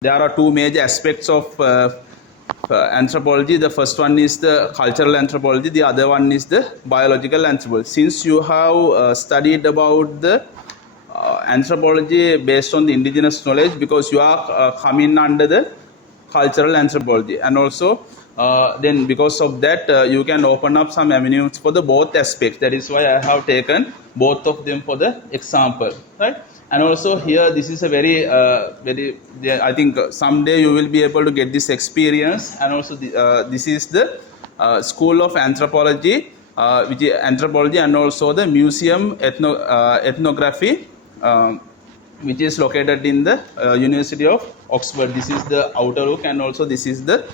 There are two major aspects of anthropology. The first one is the cultural anthropology, the other one is the biological anthropology. Since you have studied about the anthropology based on the indigenous knowledge, because you are coming under the cultural anthropology, and also then because of that you can open up some avenues for the both aspects. That is why I have taken both of them for the example, right? And also here this is a very I think someday you will be able to get this experience. And also this is the School of Anthropology, which is anthropology, and also the museum ethnography, which is located in the University of Oxford. This is the outer look, and also this is the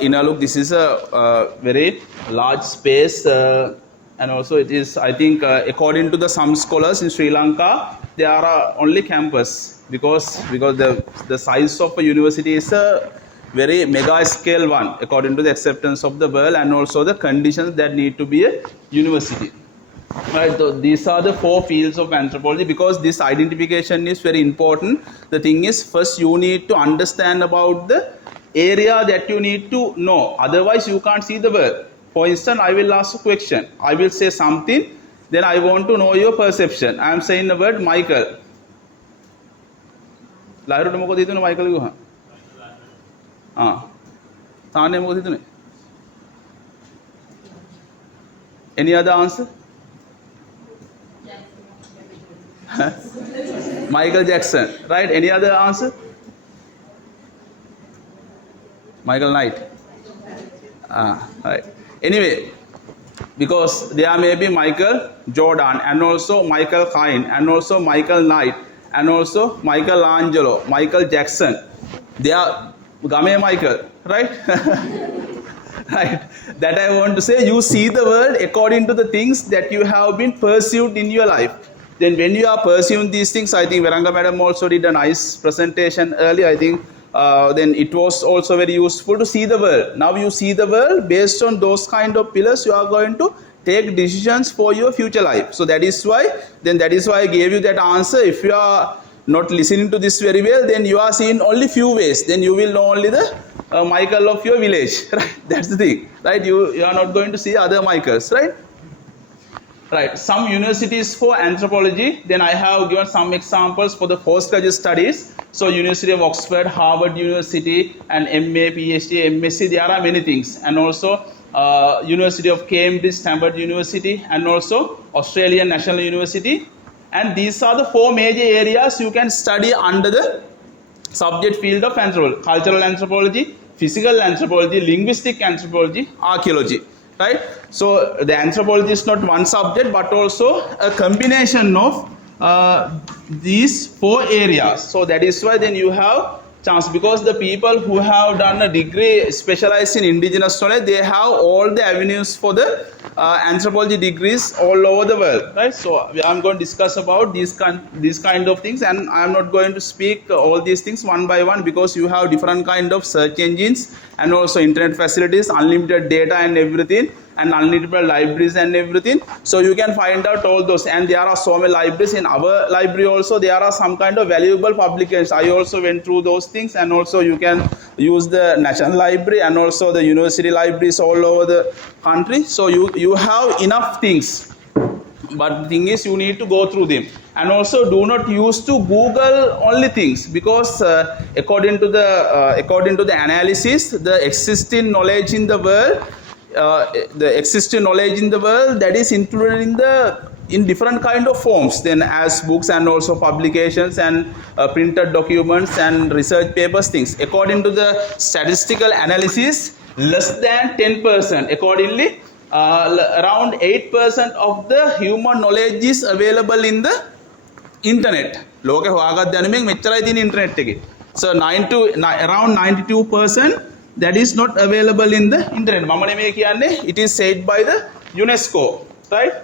inner look. This is a very large space, and also it is, I think, according to some scholars in Sri Lanka, there are only campus, because the size of a university is a very mega scale one according to the acceptance of the world, and also the conditions that need to be a university. Right, so these are the four fields of anthropology. Because this identification is very important, the thing is, first you need to understand about the area that you need to know, otherwise you can't see the world. For instance, I will ask a question, I will say something, then I want to know your perception. I am saying the word Michael. Lahirut මොකද හිතුනේ Michael ගුහා? තාන්නේ මොකද හිතුනේ? Any other answer? Michael Jackson, right? Any other answer? Michael Knight. Right. Anyway, because there may be Michael Jordan, and also Michael Caine, and also Michael Knight, and also Michelangelo, Michael Jackson. They are Game Michael, right? Right. That I want to say, you see the world according to the things that you have been pursued in your life. Then when you are pursuing these things, I think Veranga madam also did a nice presentation earlier. I think then it was also very useful to see the world. Now you see the world based on those kind of pillars, you are going to take decisions for your future life. So that is why I gave you that answer. If you are not listening to this very well, then you are seeing only few ways. Then you will know only the Michael of your village, right? That's the thing, right? You are not going to see other Michaels, right? Right. Some universities for anthropology, then I have given some examples for the postgraduate studies. So University of Oxford, Harvard University, and MA, PhD, MSc, there are many things. And also University of Cambridge, Stanford University, and also Australian National University. And these are the four major areas you can study under the subject field of anthropology: cultural anthropology, physical anthropology, linguistic anthropology, archaeology. Right? So the anthropology is not one subject, but also a combination of these four areas. So that is why then you have chance, because the people who have done a degree specialized in indigenous knowledge, they have all the avenues for the anthropology degrees all over the world, right? So I am going to discuss about these kind of things, and I am not going to speak all these things one by one, because you have different kind of search engines, and also internet facilities, unlimited data and everything, and unlimited libraries and everything. So you can find out all those, and there are so many libraries. In our library also there are some kind of valuable publications. I also went through those things, and also you can use the National Library and also the university libraries all over the country. So you have enough things, but the thing is, you need to go through them. And also do not use to Google only things, because according to the analysis, the existing knowledge in the world, that is included in different kind of forms, then as books and also publications and printed documents and research papers, things. According to the statistical analysis, less than 10%. Accordingly, around 8% of the human knowledge is available in the internet. ලෝකේ හොයාගත් දැනුමෙන් මෙච්චරයි තියෙන internet එකේ. So around 92% that is not available in the internet. මම නෙමෙයි කියන්නේ, it is said by the UNESCO, right?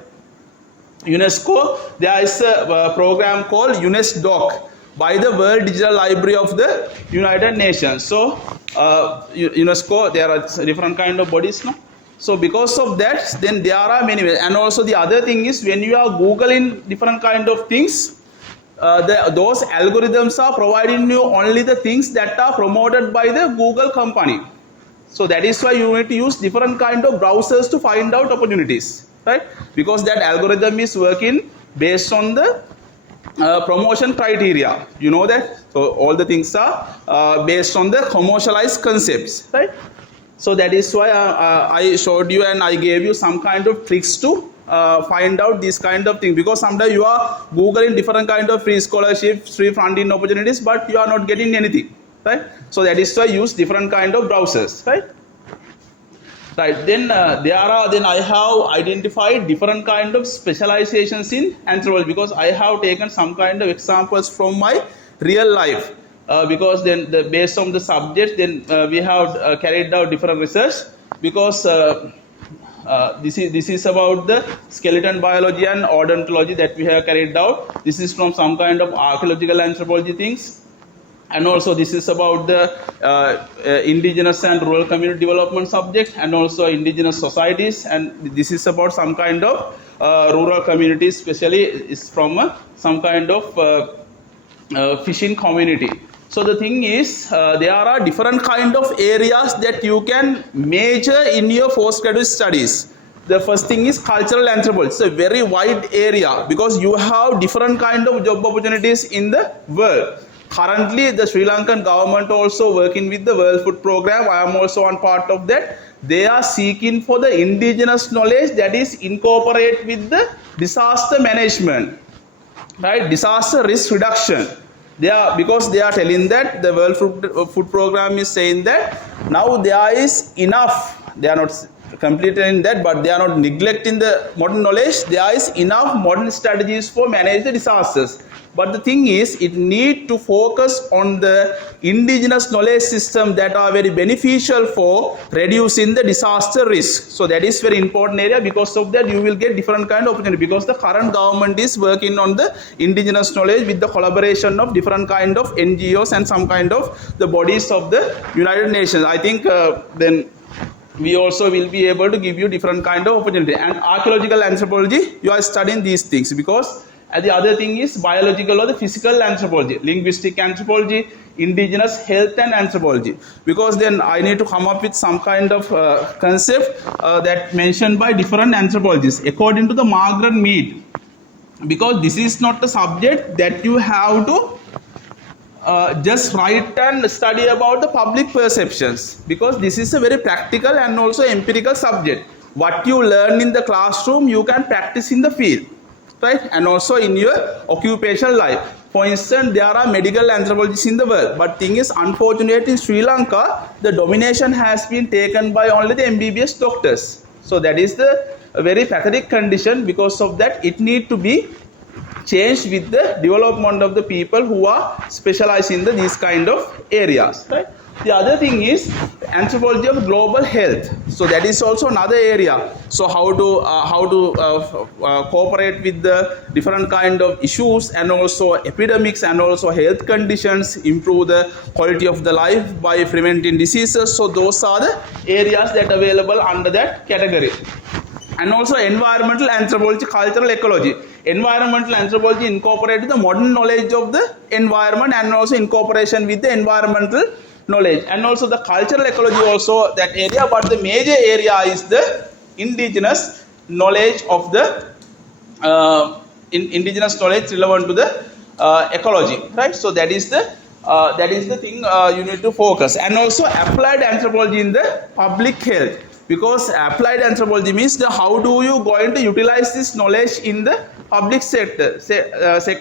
UNESCO, there is a program called UNESDOC by the World Digital Library of the United Nations. So UNESCO, there are different kind of bodies now. So because of that, then there are many ways. And also the other thing is, when you are Googling different kind of things, those algorithms are providing you only the things that are promoted by the Google company. So that is why you need to use different kind of browsers to find out opportunities, right? Because that algorithm is working based on the promotion criteria. You know that? So all the things are based on the commercialized concepts, right? So that is why I showed you and I gave you some kind of tricks to find out this kind of thing, because sometimes you are googling different kind of free scholarships, free funding opportunities, but you are not getting anything, right? So that is why use different kind of browsers, right? Right, then I have identified different kind of specializations in anthropology, because I have taken some kind of examples from my real life, because then based on the subject, then we have carried out different research, because this is about the skeleton biology and odontology that we have carried out. This is from some kind of archaeological anthropology things, and also this is about the indigenous and rural community development subject, and also indigenous societies, and this is about some kind of rural communities, especially is from some kind of fishing community. So the thing is, there are different kind of areas that you can major in your postgraduate studies. The first thing is cultural anthropology. It's a very wide area, because you have different kind of job opportunities in the world. Currently, the Sri Lankan government also working with the World Food Program. I am also one part of that. They are seeking for the indigenous knowledge that is incorporate with the disaster management, right? Disaster risk reduction. Because they are telling that the World Food Program is saying that now there is enough. They are not completely in that, but they are not neglecting the modern knowledge. There is enough modern strategies for manage the disasters. But the thing is, it need to focus on the indigenous knowledge system that are very beneficial for reducing the disaster risk. So that is very important area. Because of that, you will get different kind of opportunity, because the current government is working on the indigenous knowledge with the collaboration of different kind of NGOs and some kind of the bodies of the United Nations. I think then we also will be able to give you different kind of opportunity. And archaeological anthropology, you are studying these things, because and the other thing is biological or the physical anthropology, linguistic anthropology, indigenous health and anthropology. Because then I need to come up with some kind of concept that mentioned by different anthropologists according to the Margaret Mead. Because this is not a subject that you have to just write and study about the public perceptions, because this is a very practical and also empirical subject. What you learn in the classroom, you can practice in the field, right? And also in your occupational life. For instance, there are medical anthropologists in the world, but thing is, unfortunately in Sri Lanka, the domination has been taken by only the MBBS doctors. So that is the very pathetic condition. Because of that, it need to be changed with the development of the people who are specialized in these kind of areas, right? The other thing is anthropology of global health. So that is also another area. So how to cooperate with the different kind of issues, and also epidemics and also health conditions, improve the quality of the life by preventing diseases. So those are the areas that are available under that category. And also environmental anthropology, cultural ecology. Environmental anthropology incorporates the modern knowledge of the environment and also incorporation with the environmental knowledge. And also the cultural ecology also that area, but the major area is the indigenous knowledge of the indigenous knowledge relevant to the ecology, right? So that is the thing you need to focus. And also applied anthropology in the public health. Because applied anthropology means how do you going to utilize this knowledge in the public sector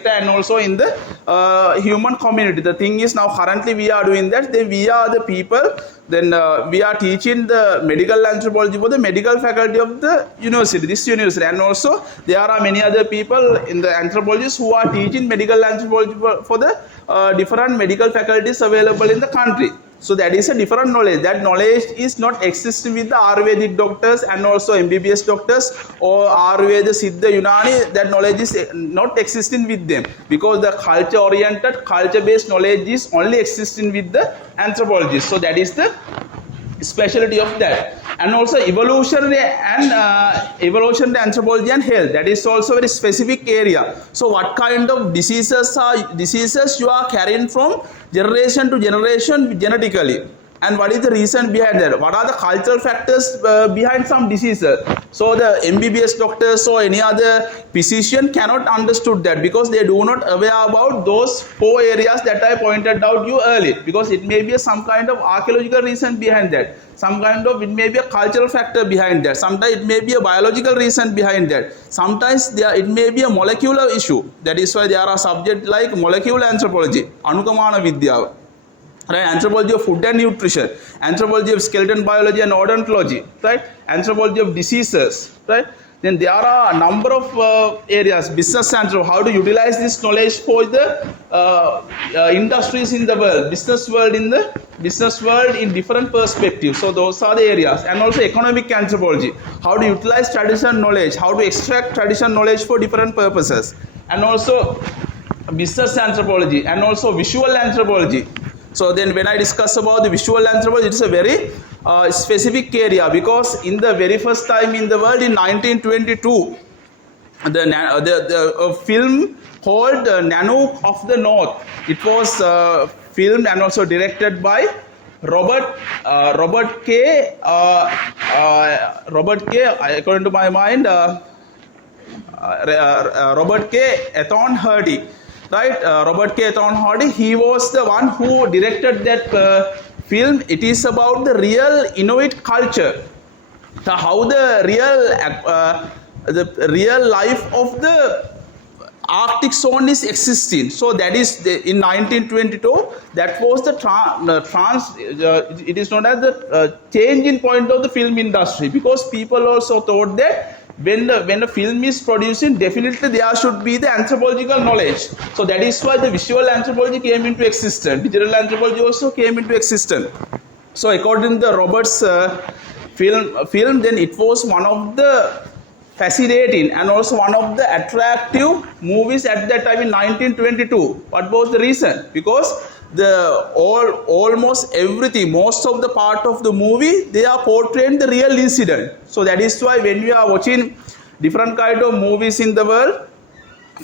and also in the human community. The thing is, now currently we are doing that. Then we are the people. Then we are teaching the medical anthropology for the medical faculty of the university, this university. And also there are many other people in the anthropologists who are teaching medical anthropology for the different medical faculties available in the country. So that is a different knowledge. That knowledge is not existing with the Ayurvedic doctors and also MBBS doctors or Ayurveda, Siddha, Unani. That knowledge is not existing with them, because the culture-oriented, culture-based knowledge is only existing with the anthropologists. So that is the specialty of that. And also evolutionary anthropology and health, that is also very specific area. So what kind of diseases you are carrying from generation to generation genetically, and what is the reason behind that, what are the cultural factors behind some diseases. So the MBBS doctors or any other physician cannot understood that, because they do not aware about those 4 areas that I pointed out you earlier, because it may be some kind of archaeological reason behind that, some kind of, it may be a cultural factor behind that, sometimes it may be a biological reason behind that, sometimes it may be a molecular issue. That is why there are subjects like molecular anthropology, anukamana vidya, right? Anthropology of food and nutrition, anthropology of skeleton biology and odontology, right? Anthropology of diseases, right? Then there are a number of areas, business anthropology, how to utilize this knowledge for the industries in the world, business world in different perspectives. So those are the areas. And also economic anthropology, how to utilize traditional knowledge, how to extract traditional knowledge for different purposes. And also business anthropology, and also visual anthropology. So then when I discuss about the visual anthropology, it's a very specific area, because in the very first time in the world in 1922, the film called Nanook of the North, it was filmed and also directed by Robert K. According to my mind, Robert K. Ethon Hardy. Right, Robert K. Ethon Hardy, he was the one who directed that film. It is about the real Inuit culture, how the real life of the Arctic zone is existing. So that is in 1922. That was the it is known as the changing point of the film industry, because people also thought that when a film is producing, definitely there should be the anthropological knowledge. So that is why the visual anthropology came into existence. Digital anthropology also came into existence. So according to the Robert's film, then it was one of the fascinating and also one of the attractive movies at that time in 1922. What was the reason? Because almost everything, most of the part of the movie, they are portraying the real incident. So that is why when we are watching different kind of movies in the world,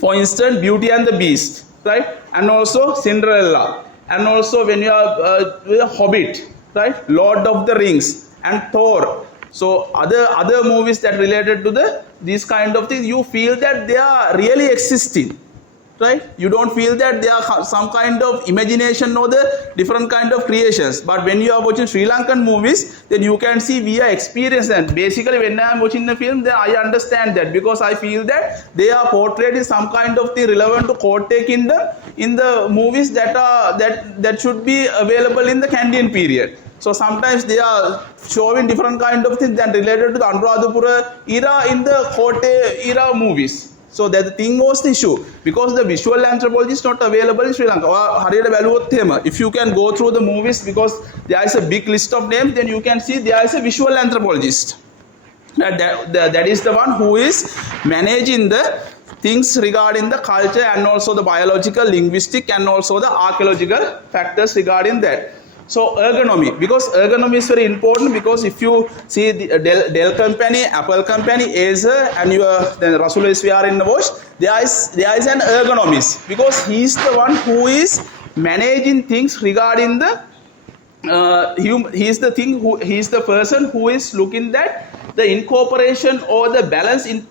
for instance, Beauty and the Beast, right, and also Cinderella, and also when you are Hobbit, right, Lord of the Rings, and Thor. So other movies that related to these kind of things, you feel that they are really existing. Right? You don't feel that there are some kind of imagination or the different kind of creations. But when you are watching Sri Lankan movies, then you can see we are experiencing that. Basically, when I am watching the film, then I understand that, because I feel that they are portrayed in some kind of thing relevant to Kotte Kingdom in the movies that should be available in the Kandyan period. So sometimes they are showing different kind of things than related to the Anuradhapura era in the Kotte era movies. So that thing was the issue, because the visual anthropology is not available in Sri Lanka. If you can go through the movies, because there is a big list of names, then you can see there is a visual anthropologist. That is the one who is managing the things regarding the culture and also the biological, linguistic, and also the archaeological factors regarding that. So ergonomy, because ergonomy is very important, because if you see the Dell company, Apple company, Acer, and then Rasul is wearing the watch, there is an ergonomist, because he is the one who is managing things regarding the he is the person who is looking at the incorporation or the balance in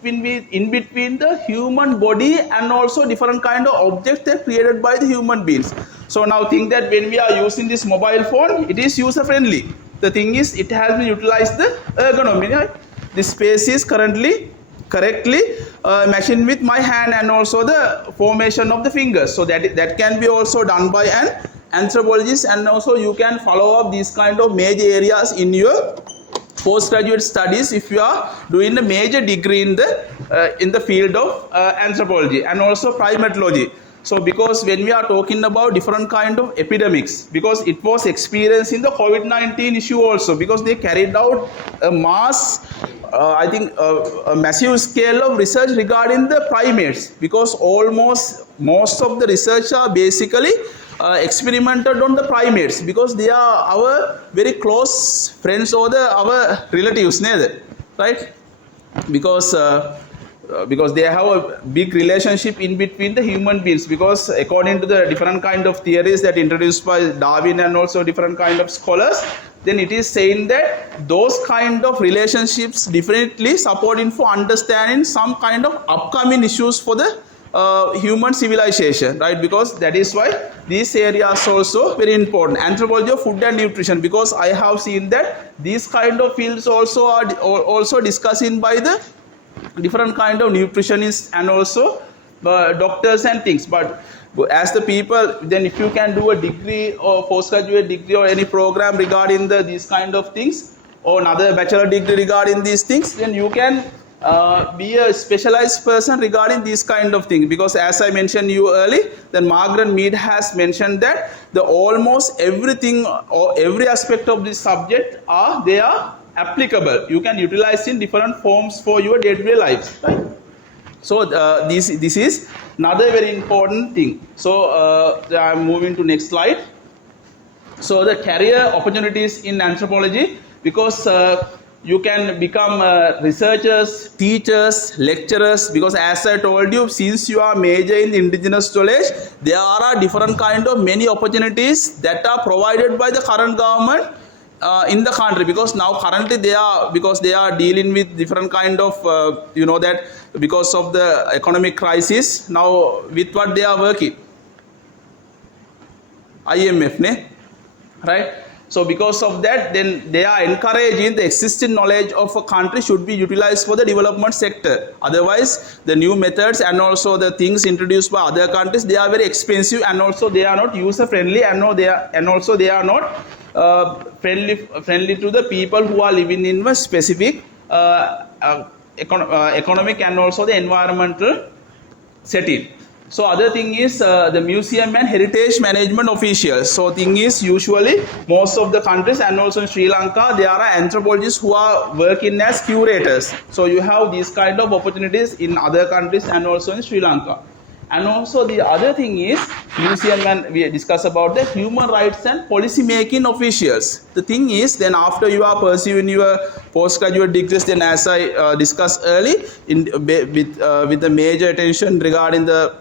between the human body and also different kind of objects that are created by the human beings. So now think that when we are using this mobile phone, it is user friendly. The thing is, it has been utilized the ergonomy. Right? This space is correctly machined with my hand and also the formation of the fingers. So that can be also done by an anthropologist, and also you can follow up these kind of major areas in your postgraduate studies if you are doing a major degree in the field of anthropology and also primatology. So because when we are talking about different kind of epidemics, because it was experienced in the COVID-19 issue also, because they carried out a massive scale of research regarding the primates, because almost most of the research are basically experimented on the primates because they are our very close friends or our relatives, right? Because they have a big relationship in between the human beings, because according to the different kind of theories that introduced by Darwin and also different kind of scholars, then it is saying that those kind of relationships definitely supporting for understanding some kind of upcoming issues for the human civilization, right? Because that is why these areas also very important. Anthropology of food and nutrition, because I have seen that these kind of fields also are also discussing by the different kind of nutritionists and also doctors and things. But as the people, then if you can do a degree or postgraduate degree or any program regarding these kind of things, or another bachelor degree regarding these things, then you can be a specialized person regarding these kind of things. Because as I mentioned you early, then Margaret Mead has mentioned that the almost everything or every aspect of this subject they are applicable. You can utilize in different forms for your day-to-day lives, right? So this is another very important thing. So I'm moving to next slide. So the career opportunities in anthropology, because you can become researchers, teachers, lecturers, because as I told you, since you are major in indigenous knowledge, there are different kind of many opportunities that are provided by the current government in the country. Because now currently they are dealing with different kind of that because of the economic crisis, now with what they are working, IMF, right? So because of that, then they are encouraging the existing knowledge of a country should be utilized for the development sector. Otherwise, the new methods and also the things introduced by other countries, they are very expensive, and also they are not user friendly, and also they are not friendly to the people who are living in a specific economic and also the environmental setting. So other thing is the museum and heritage management officials. So thing is, usually most of the countries and also in Sri Lanka, there are anthropologists who are working as curators. So you have these kind of opportunities in other countries and also in Sri Lanka. And also the other thing is museum, and we discuss about the human rights and policy making officials. The thing is, then after you are pursuing your postgraduate degrees, then as I discussed early, with the major attention regarding the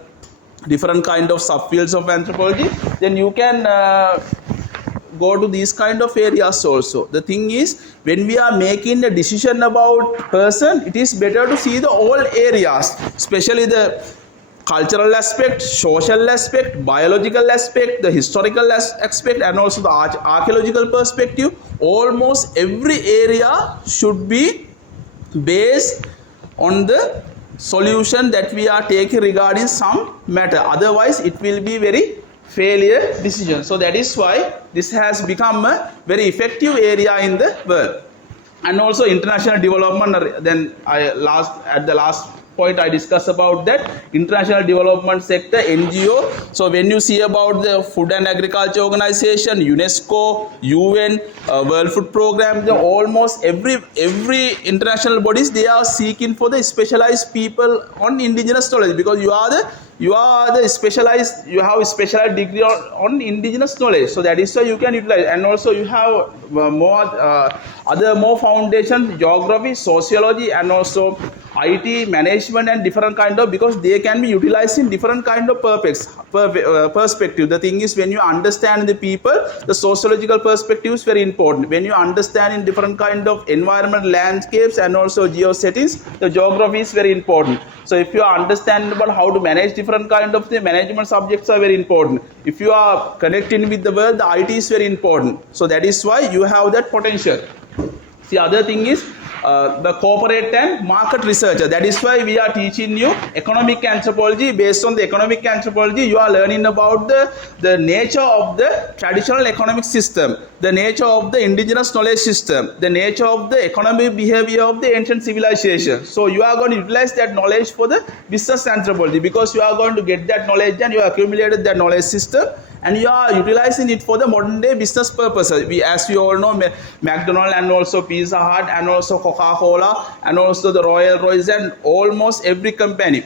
different kind of subfields of anthropology, then you can go to these kind of areas also. The thing is, when we are making a decision about person, it is better to see the all areas, especially the cultural aspect, social aspect, biological aspect, the historical aspect, and also the archaeological perspective. Almost every area should be based on the solution that we are taking regarding some matter. Otherwise, it will be very failure decision. So that is why this has become a very effective area in the world. And also international development. Then at the last point I discussed about that international development sector, NGO. So when you see about the Food and Agriculture Organization, UNESCO, UN, World Food Program, almost every international bodies, they are seeking for the specialized people on indigenous knowledge, because you are the specialized, you have a specialized degree on indigenous knowledge. So that is why you can utilize. And also you have more foundation, geography, sociology, and also IT, management, and different kind of, because they can be utilized in different kind of perspective. The thing is, when you understand the people, the sociological perspective is very important. When you understand in different kind of environmental landscapes and also geosettings, the geography is very important. So if you understand about how to manage different kind of the management subjects are very important. If you are connecting with the world, the IT is very important. So that is why you have that potential. The other thing is the corporate and market researcher. That is why we are teaching you economic anthropology. Based on the economic anthropology, you are learning about the nature of the traditional economic system, the nature of the indigenous knowledge system, the nature of the economic behavior of the ancient civilization. So you are going to utilize that knowledge for the business anthropology, because you are going to get that knowledge and you accumulated that knowledge system, and you are utilizing it for the modern day business purposes. As we all know, McDonald's and also Pizza Hut and also Coca-Cola and also the Royal Royce and almost every company,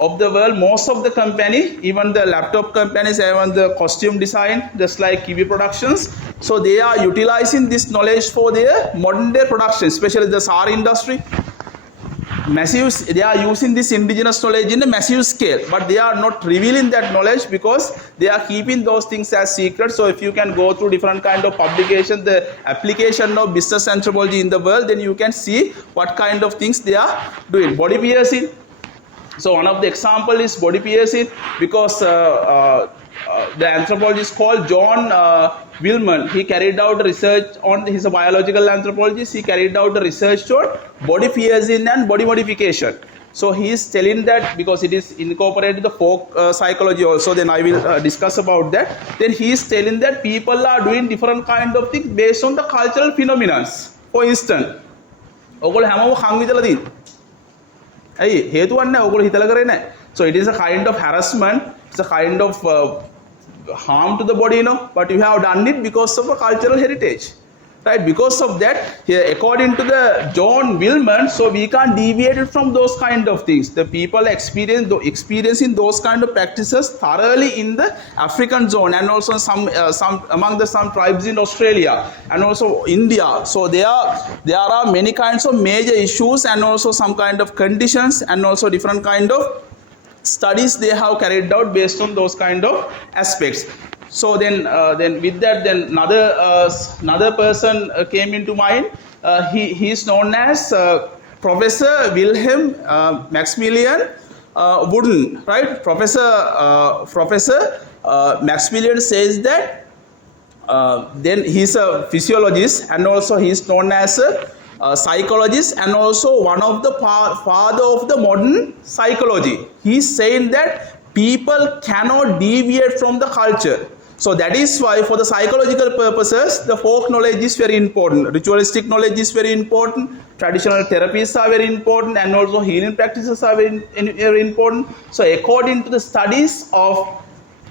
of the world, most of the company, even the laptop companies, even the costume design, just like Kiwi Productions, so they are utilizing this knowledge for their modern day production, especially the SAR industry. Massive, they are using this indigenous knowledge in a massive scale, but they are not revealing that knowledge because they are keeping those things as secret. So if you can go through different kind of publications, the application of business anthropology in the world, then you can see what kind of things they are doing. Body piercing. So one of the example is body piercing, because the anthropologist called John Willman, he carried out research on, he's a biological anthropologist, he carried out the research on body piercing and body modification. So he is telling that, because it is incorporated the folk psychology also, then I will discuss about that. Then he is telling that people are doing different kind of things based on the cultural phenomena. For instance, ඔගොල්ලෝ හැමෝම කන් විදලා තියෙන්නේ. ඇයි හේතුවක් නැහැ, ඔයගොල්ලෝ හිතලා කරේ නැහැ. So it is a kind of harassment, it's a kind of harm to the body, but you have done it because of a cultural heritage, right? Because of that, here according to the John Willman, so we can't deviate it from those kind of things. The people experiencing those kind of practices thoroughly in the African zone, and also some among the some tribes in Australia and also India. So there are many kinds of major issues and also some kind of conditions and also different kind of studies they have carried out based on those kind of aspects. So then with that, then another person came into mind. He is known as Professor Wilhelm Maximilian Wooden, right? Professor Maximilian says that then he's a physiologist, and also he is known as a psychologist, and also one of the father of the modern psychology. He is saying that people cannot deviate from the culture. So that is why, for the psychological purposes, the folk knowledge is very important, ritualistic knowledge is very important, traditional therapies are very important, and also healing practices are very important. So according to the studies of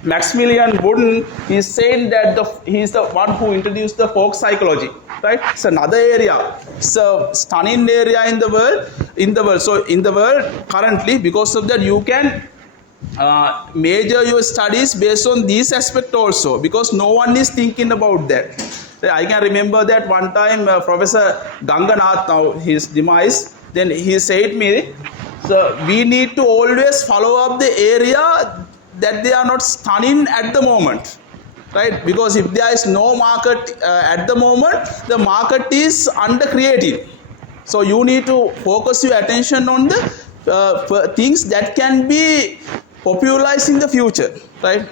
Maximilian Wooden, he is saying that he is the one who introduced the folk psychology, right? It's another area, it's a stunning area in the world. So in the world currently, because of that, you can major your studies based on these aspects also, because no one is thinking about that. I can remember that one time Professor Ganganath, now his demise, then he said me, so we need to always follow up the area that they are not stunning at the moment, right? Because if there is no market at the moment, the market is under created. So you need to focus your attention on the things that can be popularized in the future, right?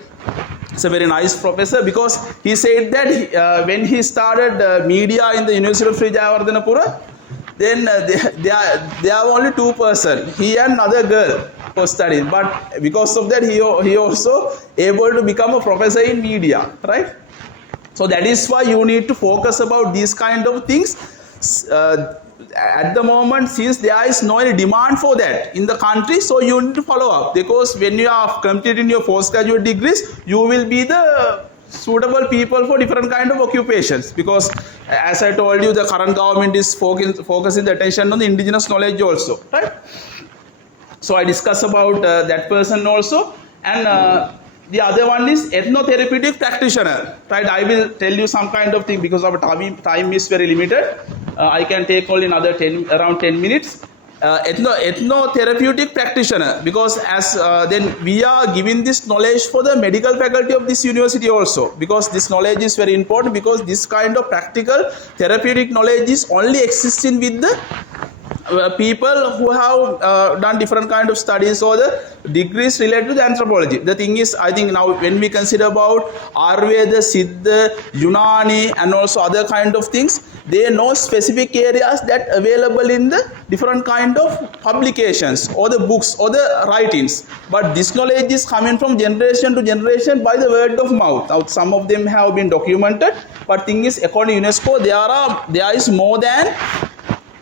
It's a very nice professor, because he said that when he started media in the University of Sri Jayawardhanapura, then there are only two persons, he and another girl, for studying. But because of that, he also able to become a professor in media, right? So that is why you need to focus about these kind of things. At the moment, since there is no any demand for that in the country, so you need to follow up, because when you are completing your postgraduate degrees, you will be the suitable people for different kind of occupations, because as I told you, the current government is focusing the attention on the indigenous knowledge also, right? So I discuss about that person also. And the other one is ethnotherapeutic practitioner, right? I will tell you some kind of thing, because our time is very limited. I can take only another around 10 minutes. Ethnotherapeutic practitioner, because as then we are giving this knowledge for the medical faculty of this university also, because this knowledge is very important, because this kind of practical therapeutic knowledge is only existing with the people who have done different kind of studies or the degrees related to the anthropology. The thing is, I think now when we consider about Ayurveda, Siddha, Unani and also other kind of things, they know specific areas that available in the different kind of publications or the books or the writings. But this knowledge is coming from generation to generation by the word of mouth. Now some of them have been documented, but thing is, according to UNESCO, there is more than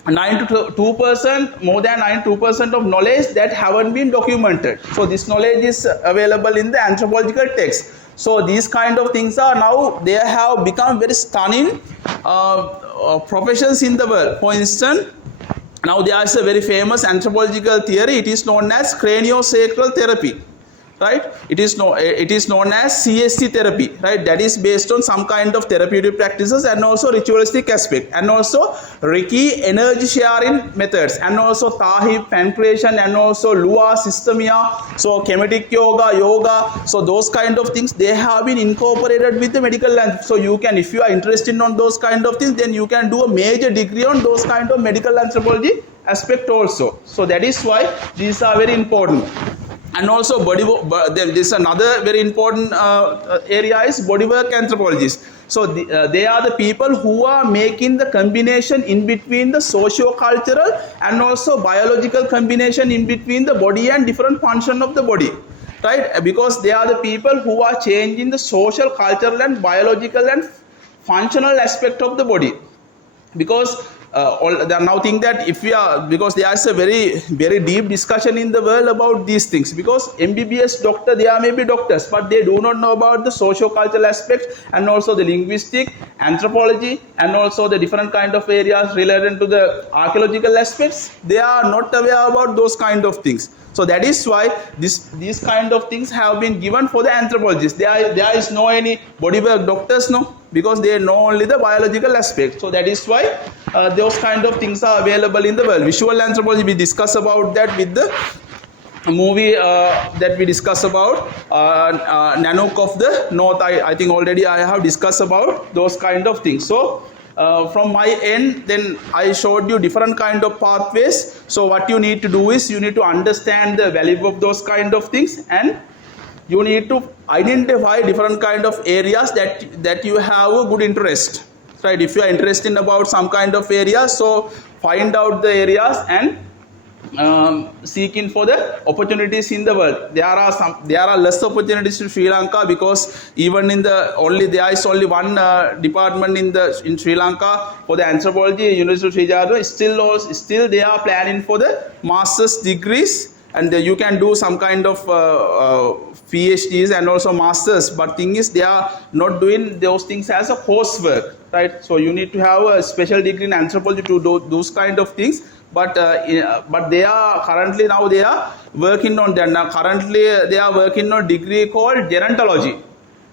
92% of knowledge that haven't been documented. So this knowledge is available in the anthropological text. So these kind of things are now, they have become very stunning professions in the world. For instance, Now there is a very famous anthropological theory. It is known as craniosacral therapy, right? It is known as CST therapy, right? That is based on some kind of therapeutic practices and also ritualistic aspect, and also Reiki energy sharing methods, and also Tahi pancreation, and also Lua systemia, so Kemetic yoga. So those kind of things, they have been incorporated with the medical language. So you can, if you are interested on those kind of things, then you can do a major degree on those kind of medical anthropology aspect also. So that is why these are very important. And also this is another very important area is bodywork anthropologists. So they are the people who are making the combination in between the socio-cultural and also biological combination in between the body and different function of the body, right? Because they are the people who are changing the social, cultural and biological and functional aspect of the body. Because they are now think that if we are, because there is a very deep discussion in the world about these things, because MBBS doctor, they are maybe doctors, but they do not know about the socio-cultural aspects and also the linguistic, anthropology, and also the different kind of areas related to the archaeological aspects. They are not aware about those kind of things. So that is why these kind of things have been given for the anthropologists. There is no any bodywork doctors, no, because they know only the biological aspect. So that is why those kind of things are available in the world. Visual anthropology, we discuss about that with the movie that we discuss about Nanook of the North. I think already I have discussed about those kind of things. So from my end, then I showed you different kind of pathways. So what you need to do is you need to understand the value of those kind of things, and you need to identify different kind of areas that you have a good interest, right? If you are interested in about some kind of area, so find out the areas and seeking for the opportunities in the world. There are less opportunities in Sri Lanka, because even in there is only one department in Sri Lanka for the anthropology, University of Sri Lanka. Still they are planning for the master's degrees, and you can do some kind of PhDs and also masters, but thing is they are not doing those things as a coursework, right? So you need to have a special degree in anthropology to do those kind of things. But they are currently now they are working on that. Now currently they are working on a degree called gerontology.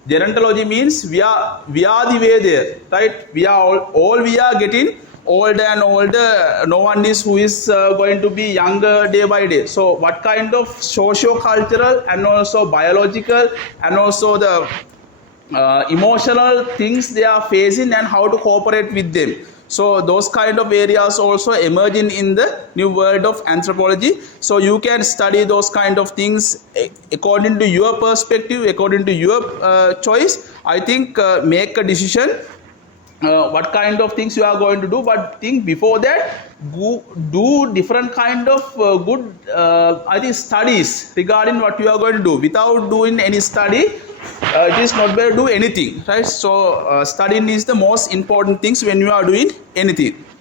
Gerontology means we are the way there, right? We are all we are getting older and older. No one is who is going to be younger day by day. So what kind of socio-cultural and also biological and also the emotional things they are facing and how to cooperate with them. So those kind of areas also emerging in the new world of anthropology. So you can study those kind of things according to your perspective, according to your choice. I think make a decision what kind of things you are going to do, but think before that do different kind of good I think studies regarding what you are going to do. Without doing any study, it is not better to do anything, right? So studying is the most important things when you are doing anything.